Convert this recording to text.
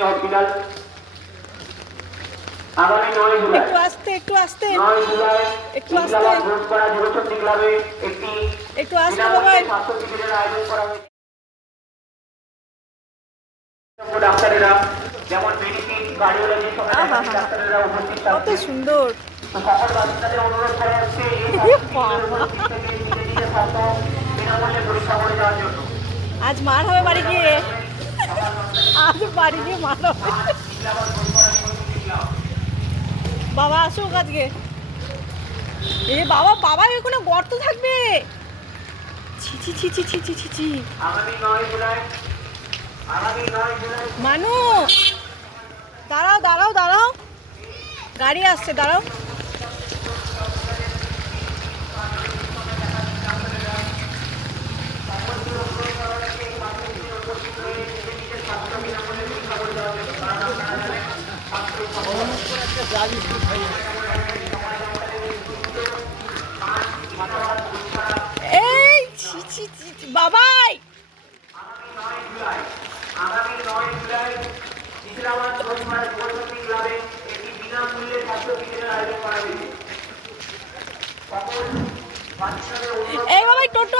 Hospital. আগামী নয় জুলাই। একটু আস্তে একটু আস্তে। নয় জুলাই একটু আস্তে। ঘোষপাড়া যুবশক্তি ক্লাবে একটি একটু আস্তে বিনামূল্যে স্বাস্থ্য শিবিরের আয়োজন করা হয়েছে। ডাক্তারেরা যেমন মেডিসিন কার্ডিওলজি সহ আহা, আহা। ডাক্তারেরা উপস্থিত কত সুন্দর। সকল বাচ্চাদের অনুরোধ করা হচ্ছে বাবা। বিনামূল্যে পরীক্ষা করে দেওয়ার জন্য। আজ মার হবে বাড়ি গিয়ে। আজ বাড়ি গিয়ে মার বাবা আসুক আজকে। এ বাবা বাবা, এখানে গর্ত থাকবে। ছি ছি ছি ছি ছি দাঁড়াও দাঁড়াও দাঁড়াও। গাড়ি আসছে, দাঁড়াও। এই ছি বাবাই! এই বাবাই টোটো